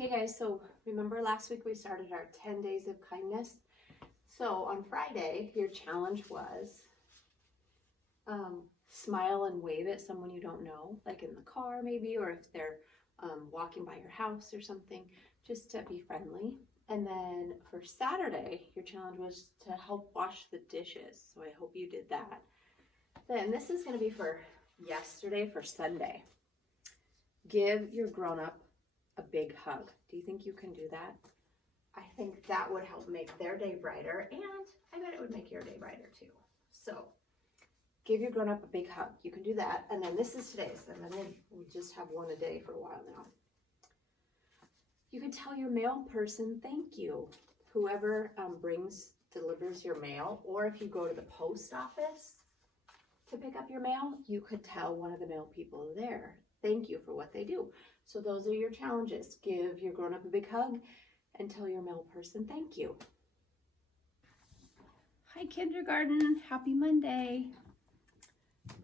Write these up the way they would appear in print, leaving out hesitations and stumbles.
Okay guys, so remember last week we started our 10 days of kindness. So on Friday, your challenge was smile and wave at someone you don't know, like in the car maybe, or if they're walking by your house or something, just to be friendly. And then for Saturday, your challenge was to help wash the dishes. So I hope you did that. Then this is going to be for yesterday, for Sunday. Give your grown-up a big hug. Do you think you can do that? I think that would help make their day brighter, and I bet it would make your day brighter too. So give your grown-up a big hug. You can do that. And then this is today's, and then we'll just have one a day for a while now. You can tell your mail person thank you. Whoever delivers your mail, or if you go to the post office to pick up your mail, you could tell one of the mail people there thank you for what they do. So those are your challenges. Give your grown-up a big hug and tell your mail person thank you. Hi kindergarten, happy Monday.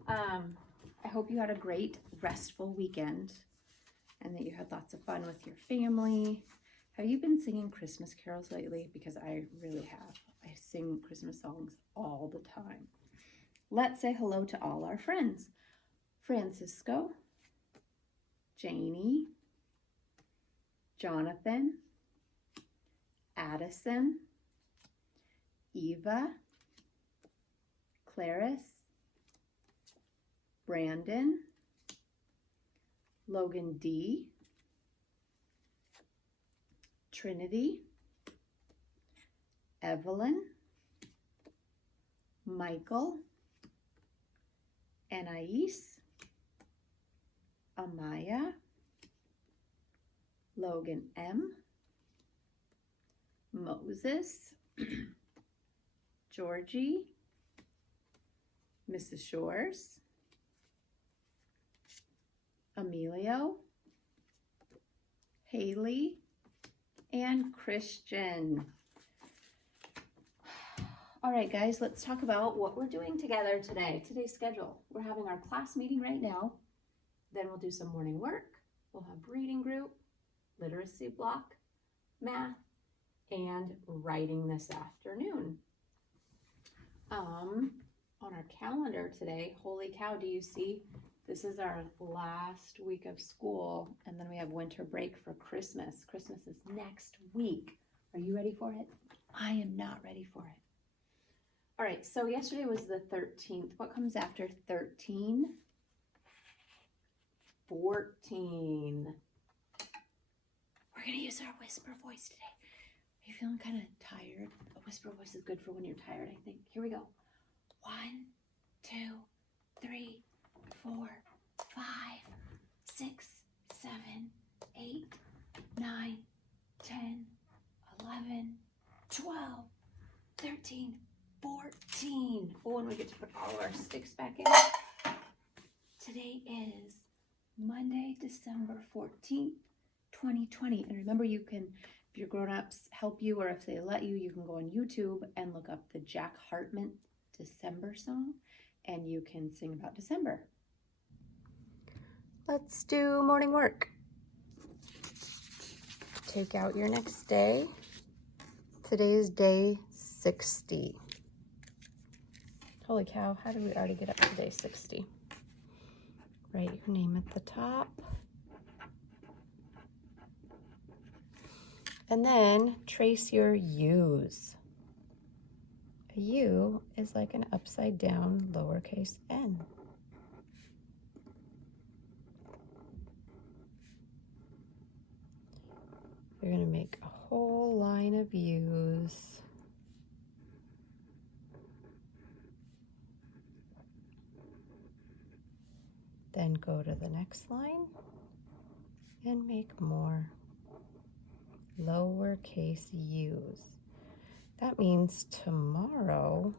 I hope you had a great restful weekend and that you had lots of fun with your family. Have you been singing Christmas carols lately? Because I really have. I sing Christmas songs all the time. Let's say hello to all our friends. Francisco, Janie, Jonathan, Addison, Eva, Clarice, Brandon, Logan D, Trinity, Evelyn, Michael, Anais, Amaya, Logan M, Moses, Georgie, Mrs. Shores, Emilio, Haley, and Christian. All right, guys, let's talk about what we're doing together today. Today's schedule. We're having our class meeting right now. Then we'll do some morning work. We'll have reading group, literacy block, math, and writing this afternoon. On our calendar today, holy cow, do you see? This is our last week of school, and then we have winter break for Christmas. Christmas is next week. Are you ready for it? I am not ready for it. All right, so yesterday was the 13th. What comes after 13? 14. We're going to use our whisper voice today. Are you feeling kind of tired? A whisper voice is good for when you're tired, I think. Here we go. 1, 2, 3, 4, 5, 6, 7, 8, 9, 10, 11, 12, 13, 14. Oh, and we get to put all of our sticks back in. Today is Monday, December 14th, 2020. And remember, you can, if your grown-ups help you or if they let you, you can go on YouTube and look up the Jack Hartman December song, and you can sing about December. Let's do morning work. Take out your next day. Today is day 60. Holy cow, how did we already get up to day 60? Write your name at the top. And then trace your U's. A U is like an upside down lowercase n. You're going to make a whole line of U's. Then go to the next line and make more lowercase u's. That means tomorrow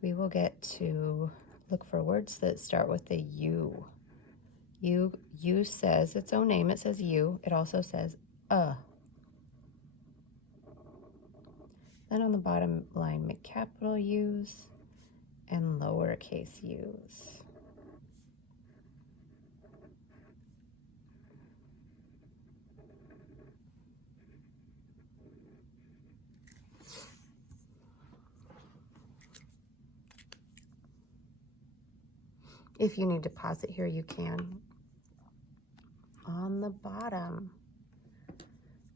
we will get to look for words that start with a U. U says its own name. It says U. It also says Then on the bottom line, make capital U's and lowercase u's. If you need to pause it here, you can. On the bottom,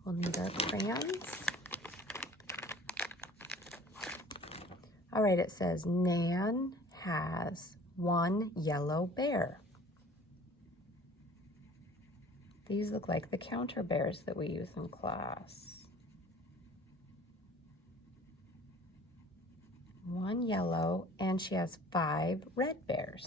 we'll need our crayons. All right, it says, Nan has one yellow bear. These look like the counter bears that we use in class. One yellow, and she has 5 red bears.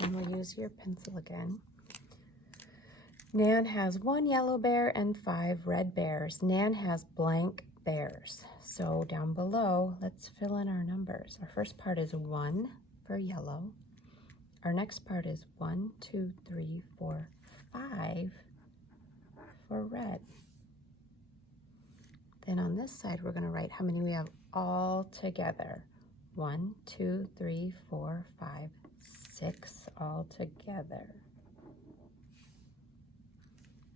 Then we'll use your pencil again. Nan has 1 yellow bear and 5 red bears. Nan has blank bears. So down below, let's fill in our numbers. Our first part is 1 for yellow. Our next part is 1, 2, 3, 4, 5 for red. Then on this side, we're going to write how many we have all together. 1, 2, 3, 4, 5, 6 all together.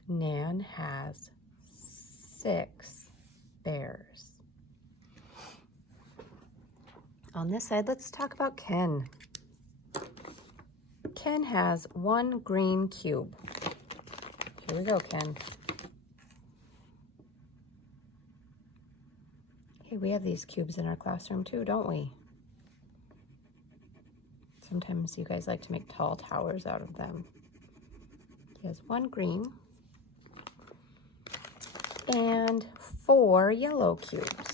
Nan has 6 bears. On this side, let's talk about Ken. Ken has 1 green cube. Here we go, Ken. Hey, we have these cubes in our classroom too, don't we? Sometimes you guys like to make tall towers out of them. He has 1 green and 4 yellow cubes.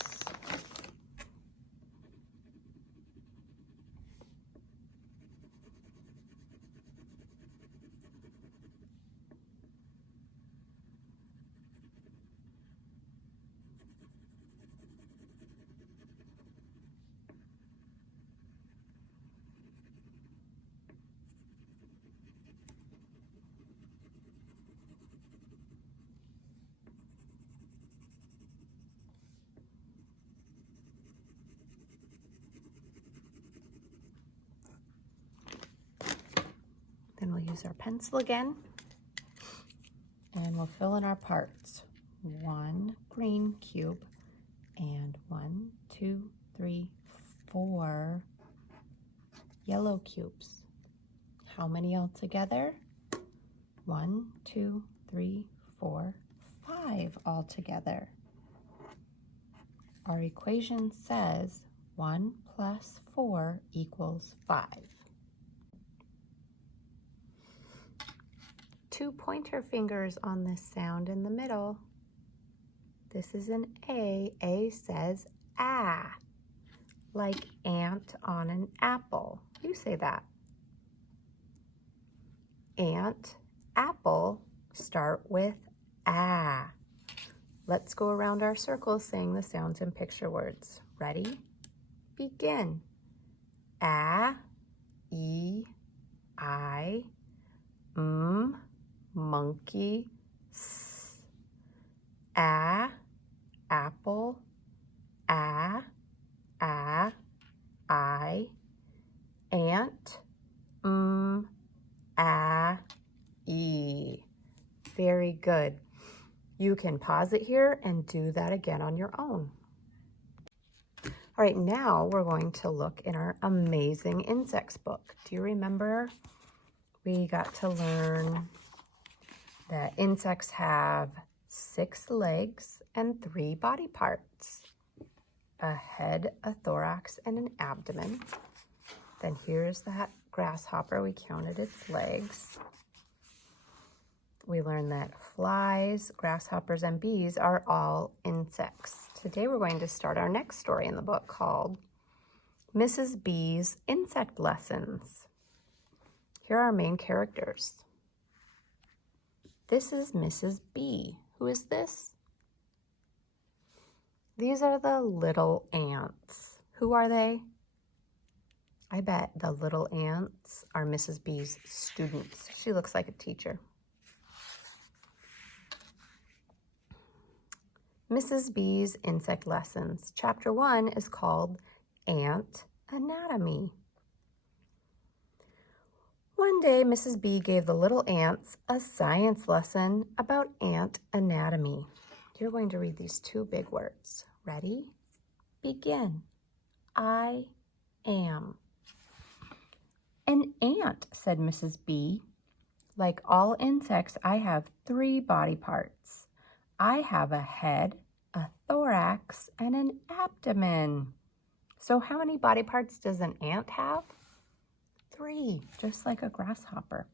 Then we'll use our pencil again, and we'll fill in our parts. 1 green cube and 1, 2, 3, 4 yellow cubes. How many altogether? 1, 2, 3, 4, 5 altogether. Our equation says 1 plus 4 equals 5. 2 pointer fingers on this sound in the middle. This is an A. A says ah, like ant on an apple. You say that. Ant, apple start with ah. Let's go around our circle saying the sounds in picture words. Ready? Begin. A, E, I, monkey, S. A, apple, I, ant, E. Very good. You can pause it here and do that again on your own. All right, now we're going to look in our Amazing Insects book. Do you remember we got to learn that insects have 6 legs and 3 body parts? A head, a thorax, and an abdomen. Then here's that grasshopper. We counted its legs. We learned that flies, grasshoppers, and bees are all insects. Today we're going to start our next story in the book called Mrs. Bee's Insect Lessons. Here are our main characters. This is Mrs. B. Who is this? These are the little ants. Who are they? I bet the little ants are Mrs. B's students. She looks like a teacher. Mrs. B's insect lessons. Chapter 1 is called Ant Anatomy. One day, Mrs. B gave the little ants a science lesson about ant anatomy. You're going to read these two big words. Ready? Begin. I am. An ant, said Mrs. B. Like all insects, I have 3 body parts. I have a head, a thorax, and an abdomen. So how many body parts does an ant have? 3, just like a grasshopper.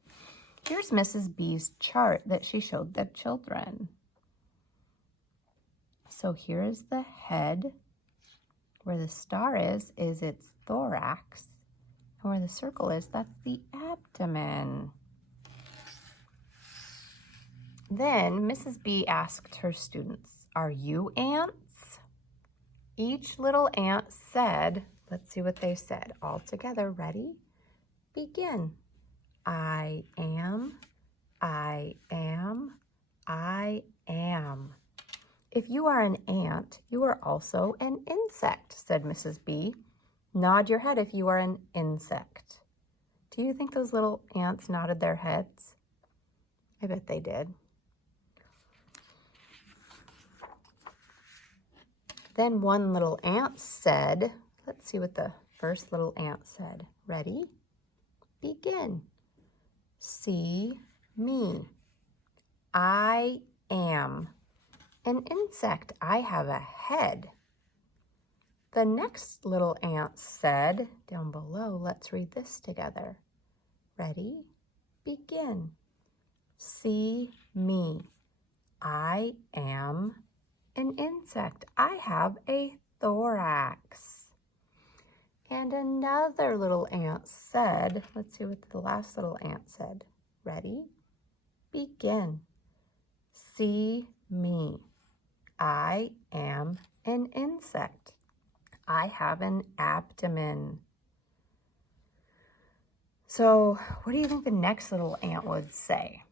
Here's Mrs. B's chart that she showed the children. So here is the head. Where the star is its thorax. And where the circle is, that's the abdomen. Then Mrs. B asked her students, are you ants? Each little ant said, let's see what they said. All together, ready? Begin. I am, I am, I am. If you are an ant, you are also an insect, said Mrs. B. Nod your head if you are an insect. Do you think those little ants nodded their heads? I bet they did. Then one little ant said, let's see what the first little ant said. Ready? Begin. See me. I am an insect. I have a head. The next little ant said, down below, let's read this together. Ready? Begin. See me. I am an insect. I have a thorax. And another little ant said, let's see what the last little ant said. Ready? Begin. See me. I am an insect. I have an abdomen. So what do you think the next little ant would say?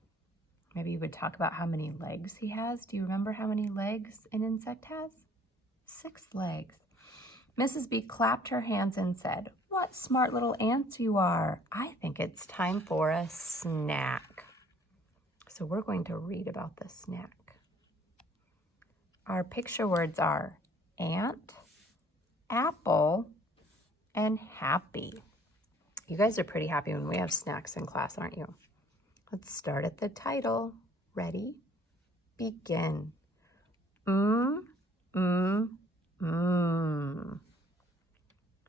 Maybe you would talk about how many legs he has. Do you remember how many legs an insect has? 6 legs. Mrs. B clapped her hands and said, what smart little ants you are. I think it's time for a snack. So we're going to read about the snack. Our picture words are ant, apple, and happy. You guys are pretty happy when we have snacks in class, aren't you? Let's start at the title. Ready? Begin.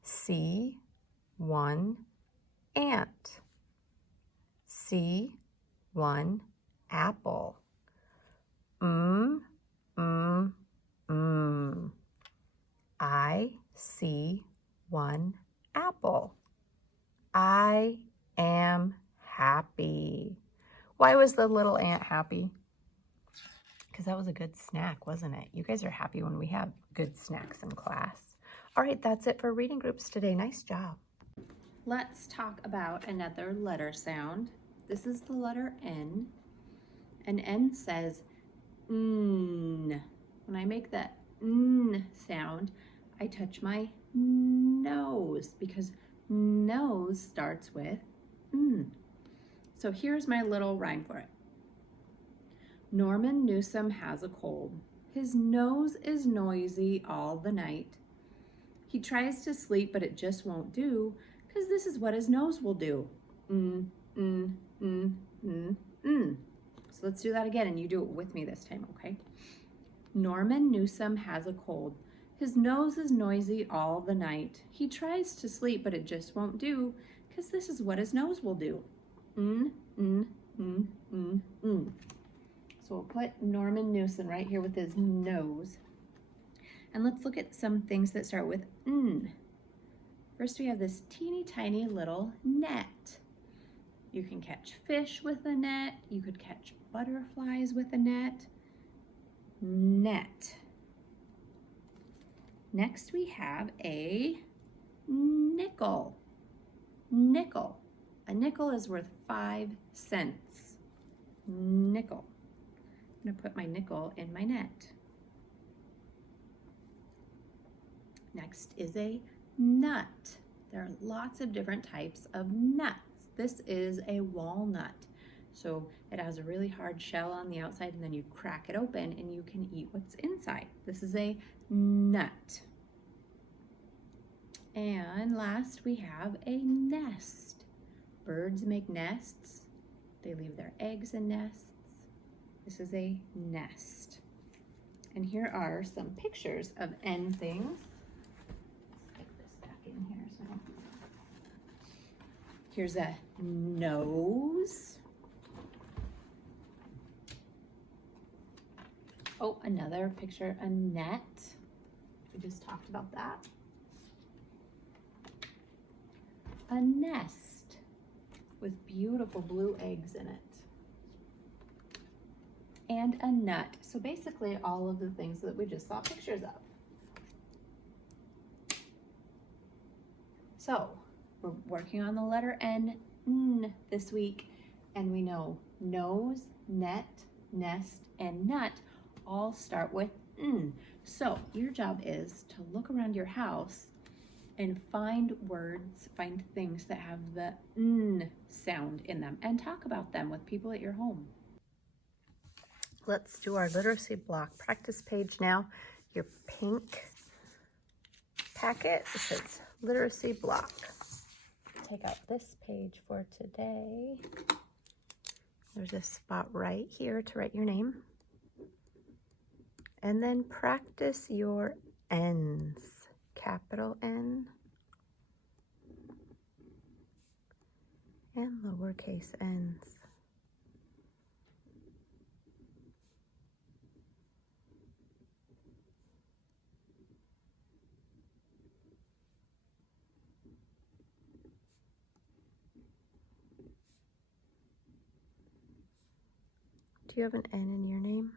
See 1 ant. See 1 apple. I see 1 apple. I am happy. Why was the little ant happy? Because that was a good snack, wasn't it? You guys are happy when we have good snacks in class. All right, that's it for reading groups today. Nice job. Let's talk about another letter sound. This is the letter N. An N says N. When I make that N sound, I touch my nose because nose starts with N. So here's my little rhyme for it. Norman Newsom has a cold. His nose is noisy all the night. He tries to sleep, but it just won't do, because this is what his nose will do. So let's do that again, and you do it with me this time, okay? Norman Newsom has a cold. His nose is noisy all the night. He tries to sleep, but it just won't do, because this is what his nose will do. So we'll put Norman Newsom right here with his nose. And let's look at some things that start with N. First we have this teeny tiny little net. You can catch fish with a net. You could catch butterflies with a net. Net. Next we have a nickel. Nickel. A nickel is worth 5 cents. Nickel. I'm going to put my nickel in my net. Next is a nut. There are lots of different types of nuts. This is a walnut. So it has a really hard shell on the outside, and then you crack it open and you can eat what's inside. This is a nut. And last we have a nest. Birds make nests. They leave their eggs in nests. This is a nest. And here are some pictures of N things. Let's stick this back in here. Here's a nose. Oh, another picture, a net. We just talked about that. A nest with beautiful blue eggs in it. And a nut. So basically all of the things that we just saw pictures of. So we're working on the letter N this week, and we know nose, net, nest, and nut all start with N. So your job is to look around your house and find words, find things that have the N sound in them, and talk about them with people at your home. Let's do our literacy block practice page now. Your pink packet, it says literacy block. Take out this page for today. There's a spot right here to write your name. And then practice your N's. Capital N and lowercase n's. Do you have an N in your name?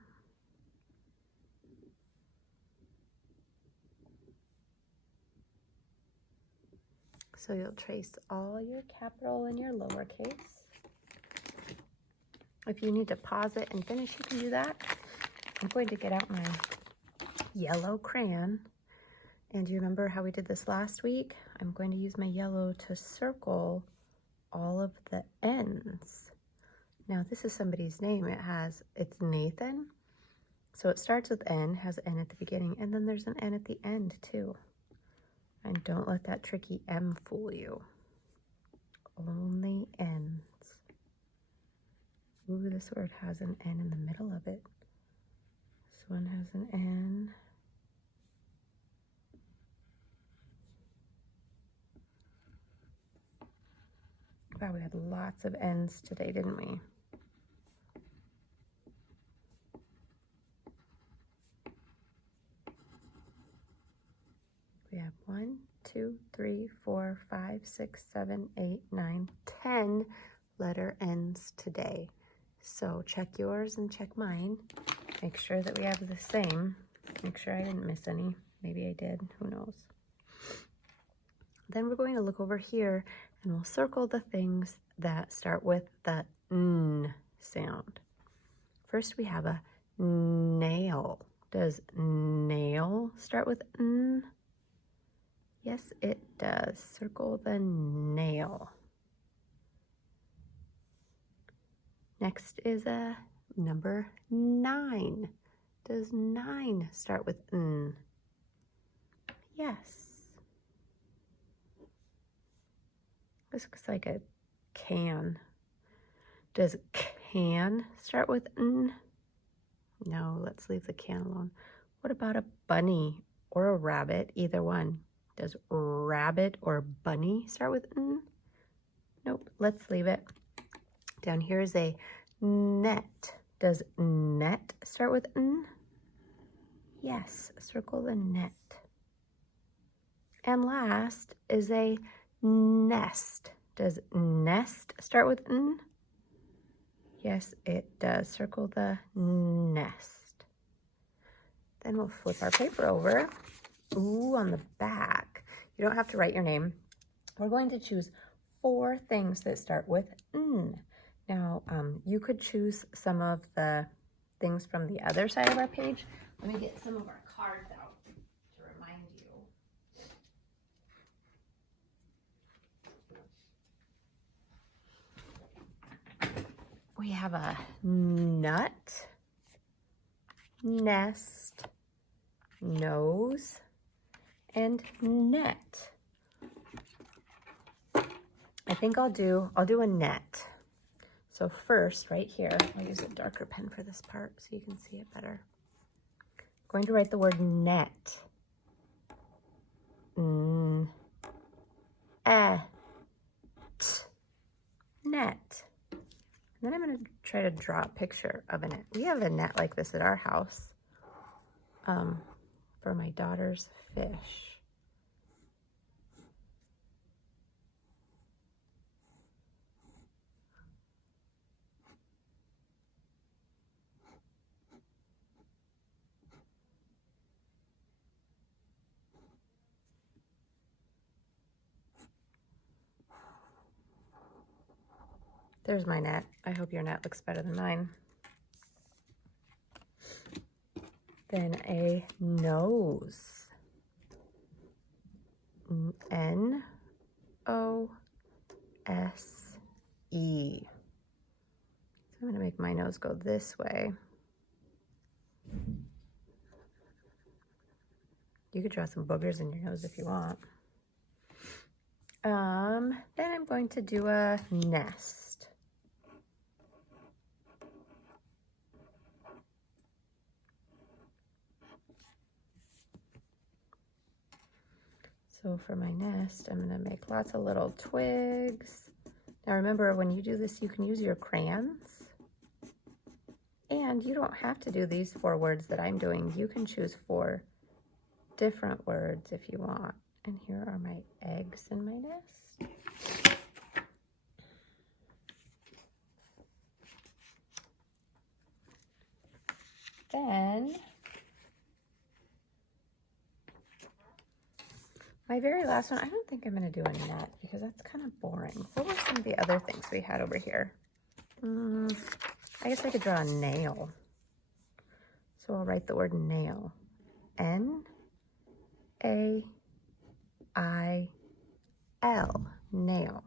So you'll trace all your capital and your lowercase. If you need to pause it and finish, you can do that. I'm going to get out my yellow crayon. And do you remember how we did this last week? I'm going to use my yellow to circle all of the N's. Now this is somebody's name. It's Nathan. So it starts with N, has N at the beginning, and then there's an N at the end too. And don't let that tricky M fool you. Only N's. Ooh, this word has an N in the middle of it. This one has an N. Wow, we had lots of N's today, didn't we? We have 1, 2, 3, 4, 5, 6, 7, 8, 9, 10 letter N's today. So check yours and check mine. Make sure that we have the same. Make sure I didn't miss any. Maybe I did, who knows. Then we're going to look over here and we'll circle the things that start with the N sound. First we have a nail. Does nail start with N? Yes, it does. Circle the nail. Next is a number 9. Does 9 start with N? Yes. This looks like a can. Does can start with N? No, let's leave the can alone. What about a bunny or a rabbit? Either one. Does rabbit or bunny start with N? Nope, let's leave it. Down here is a net. Does net start with N? Yes, circle the net. And last is a nest. Does nest start with N? Yes, it does. Circle the nest. Then we'll flip our paper over. Ooh, on the back, you don't have to write your name. We're going to choose 4 things that start with N. Now, you could choose some of the things from the other side of our page. Let me get some of our cards out to remind you. We have a nut, nest, nose, and net. I think I'll do a net. So first, right here, I'll use a darker pen for this part so you can see it better. I'm going to write the word net. Net. And then I'm going to try to draw a picture of a net. We have a net like this at our house for my daughter's fish. There's my net. I hope your net looks better than mine. Then a nose. N-O-S-E. So I'm going to make my nose go this way. You could draw some boogers in your nose if you want. Then I'm going to do a nest. So for my nest, I'm going to make lots of little twigs. Now remember, when you do this, you can use your crayons. And you don't have to do these 4 words that I'm doing. You can choose 4 different words if you want. And here are my eggs in my nest. Then my very last one, I don't think I'm going to do a net because that's kind of boring. What were some of the other things we had over here? I guess I could draw a nail. So I'll write the word nail. N-A-I-L, nail.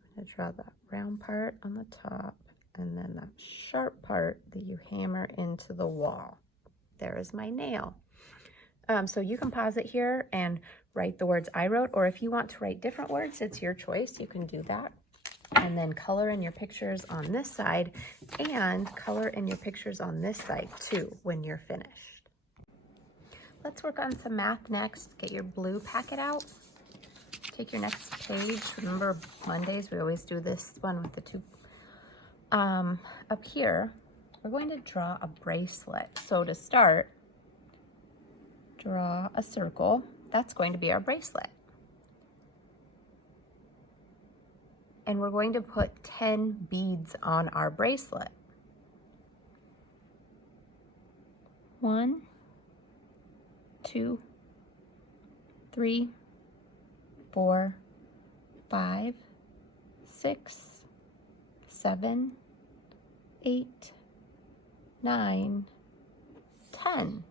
I'm going to draw that round part on the top and then that sharp part that you hammer into the wall. There is my nail. So you can pause it here and write the words I wrote, or if you want to write different words, it's your choice. You can do that. And then color in your pictures on this side and color in your pictures on this side too when you're finished. Let's work on some math next. Get your blue packet out. Take your next page. Remember Mondays, we always do this one with the 2. Up here, we're going to draw a bracelet. So to start, draw a circle. That's going to be our bracelet. And we're going to put 10 beads on our bracelet. 1, 2, 3, 4, 5, 6, 7, 8, 9, 10.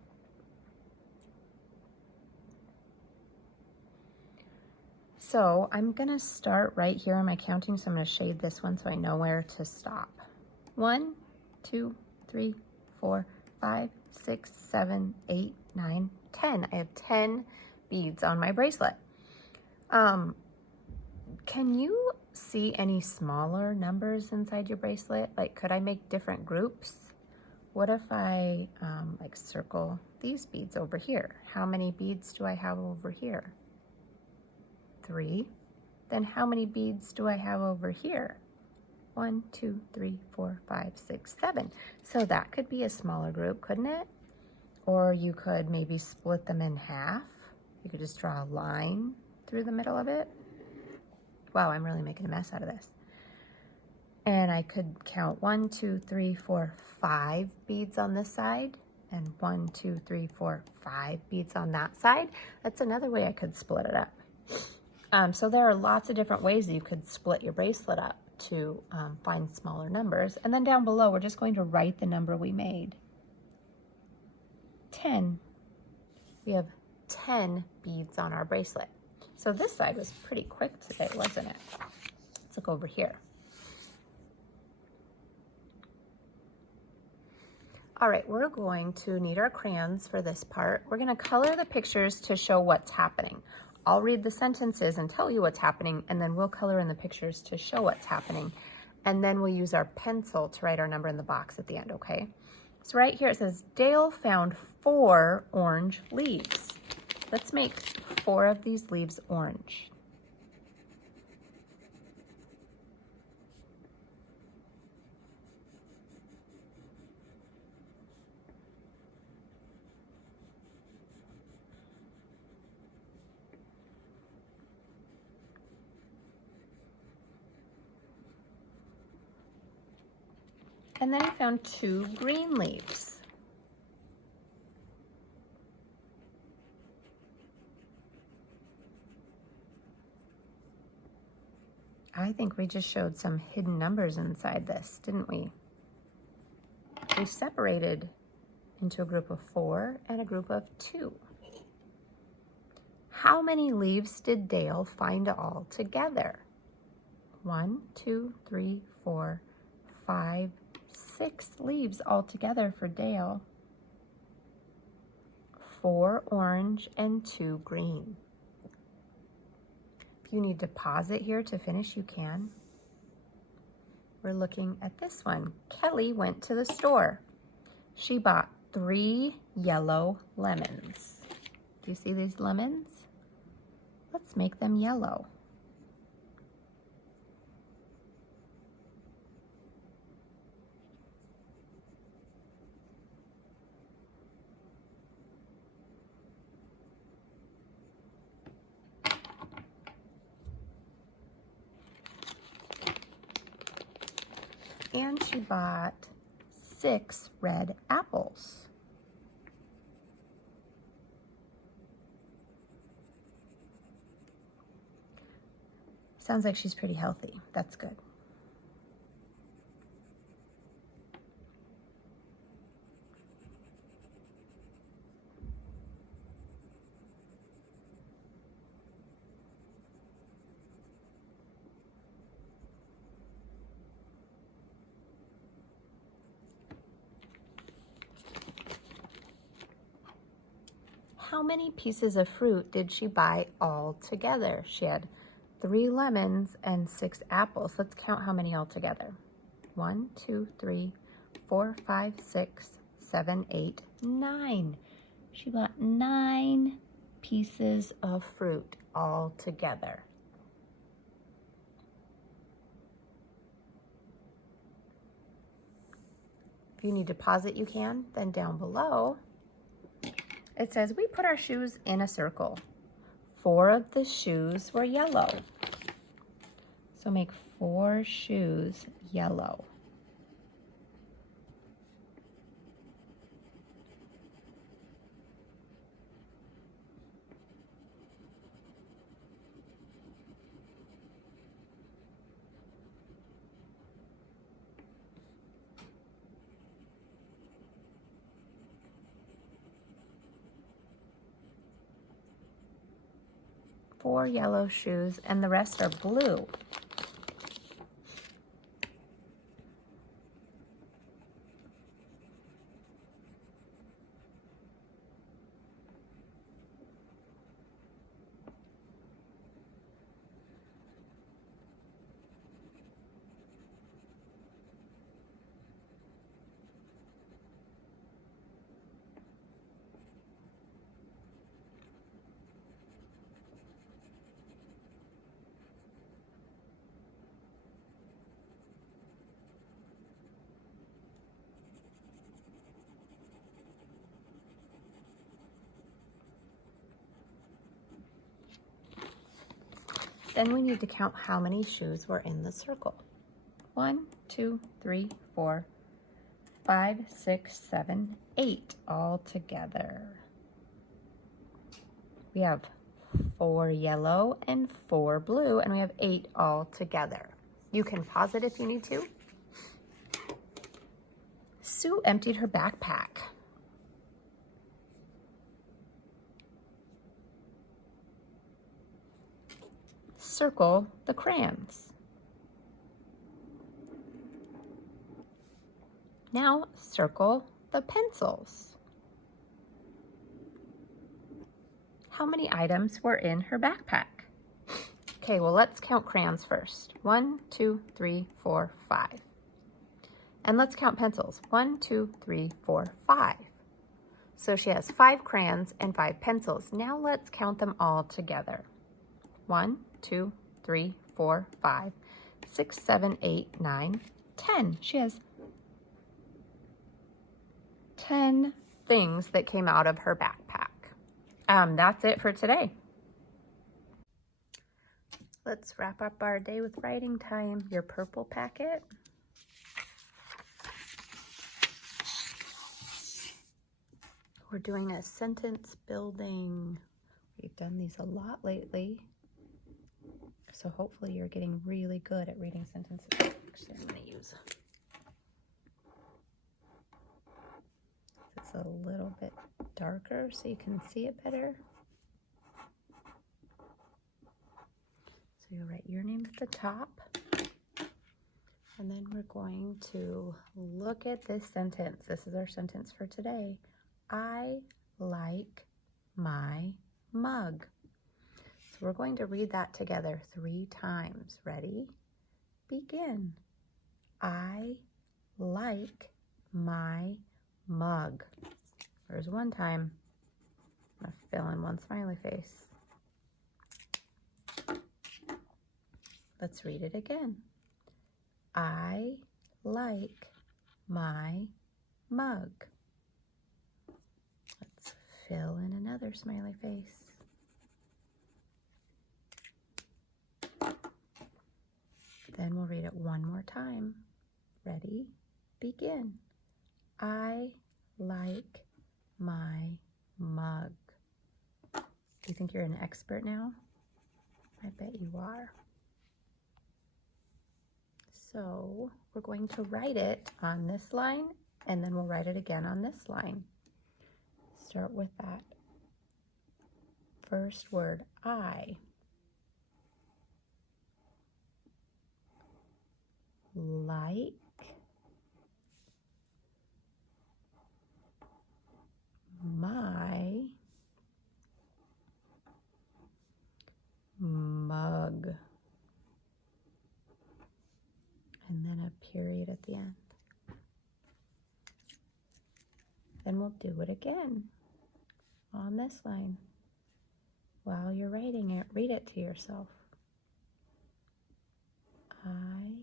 So I'm gonna start right here in my counting, so I'm gonna shade this one so I know where to stop. 1, 2, 3, 4, 5, 6, 7, 8, 9, 10. I have 10 beads on my bracelet. Can you see any smaller numbers inside your bracelet? Like, could I make different groups? What if I like circle these beads over here? How many beads do I have over here? 3. Then how many beads do I have over here? 1, 2, 3, 4, 5, 6, 7. So that could be a smaller group, couldn't it? Or you could maybe split them in half. You could just draw a line through the middle of it. Wow, I'm really making a mess out of this. And I could count 1, 2, 3, 4, 5 beads on this side, and 1, 2, 3, 4, 5 beads on that side. That's another way I could split it up. So there are lots of different ways you could split your bracelet up to find smaller numbers. And then down below, we're just going to write the number we made. 10. We have 10 beads on our bracelet. So this side was pretty quick today, wasn't it? Let's look over here. All right, we're going to need our crayons for this part. We're gonna color the pictures to show what's happening. I'll read the sentences and tell you what's happening, and then we'll color in the pictures to show what's happening. And then we'll use our pencil to write our number in the box at the end, okay? So right here it says, Dale found 4 orange leaves. Let's make 4 of these leaves orange. And then he found 2 green leaves. I think we just showed some hidden numbers inside this, didn't we? We separated into a group of 4 and a group of 2. How many leaves did Dale find all together? 1, 2, 3, 4, 5, 6 leaves altogether for Dale. 4 orange and 2 green. If you need to pause it here to finish, you can. We're looking at this one. Kelly went to the store. She bought 3 yellow lemons. Do you see these lemons? Let's make them yellow. And she bought 6 red apples. Sounds like she's pretty healthy. That's good. How many pieces of fruit did she buy all together? She had 3 lemons and 6 apples. Let's count how many all together. 1, 2, 3, 4, 5, 6, 7, 8, 9. She bought 9 pieces of fruit all together. If you need to pause it, you can. Then down below, it says, we put our shoes in a circle. 4 of the shoes were yellow. So make 4 shoes yellow. Four yellow shoes, and the rest are blue. Then we need to count how many shoes were in the circle. 1, 2, 3, 4, 5, 6, 7, 8 all together. We have 4 yellow and 4 blue, and we have 8 all together. You can pause it if you need to. Sue emptied her backpack. Circle the crayons. Now circle the pencils. How many items were in her backpack? Okay, well, let's count crayons first. 1, 2, 3, 4, 5. And let's count pencils. 1, 2, 3, 4, 5. So she has 5 crayons and 5 pencils. Now let's count them all together. 1, 2, 3, 4, 5, 6, 7, 8, 9, 10. She has 10 things that came out of her backpack. That's it for today. Let's wrap up our day with writing time. Your purple packet. We're doing a sentence building. We've done these a lot lately. So hopefully you're getting really good at reading sentences. Actually, I'm going to use this a little bit darker so you can see it better. So you'll write your name at the top. And then we're going to look at this sentence. This is our sentence for today. I like my mug. So we're going to read that together 3 times. Ready? Begin. I like my mug. There's one time. I'm going to fill in one smiley face. Let's read it again. I like my mug. Let's fill in another smiley face. Then we'll read it one more time. Ready? Begin. I like my mug. Do you think you're an expert now? I bet you are. So we're going to write it on this line, and then we'll write it again on this line. Start with that first word, I. Like my mug. And then a period at the end. Then we'll do it again on this line. While you're writing it, read it to yourself. I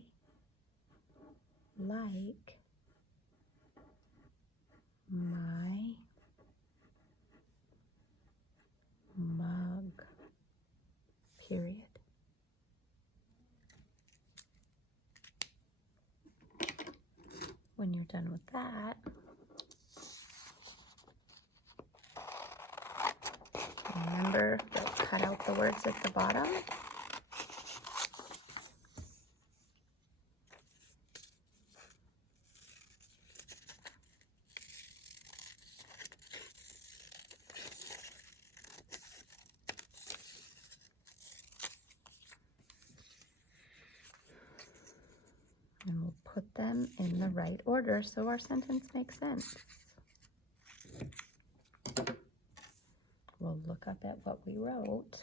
like my mug, period. When you're done with that, remember to cut out the words at the bottom. And we'll put them in the right order so our sentence makes sense. We'll look up at what we wrote.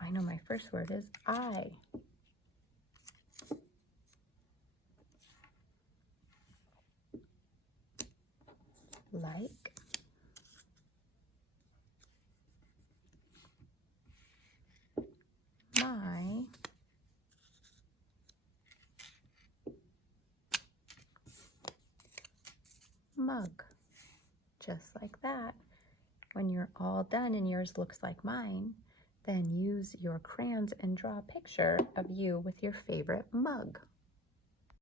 I know my first word is I. Like. My mug. just like that. When you're all done and yours looks like mine, then use your crayons and draw a picture of you with your favorite mug.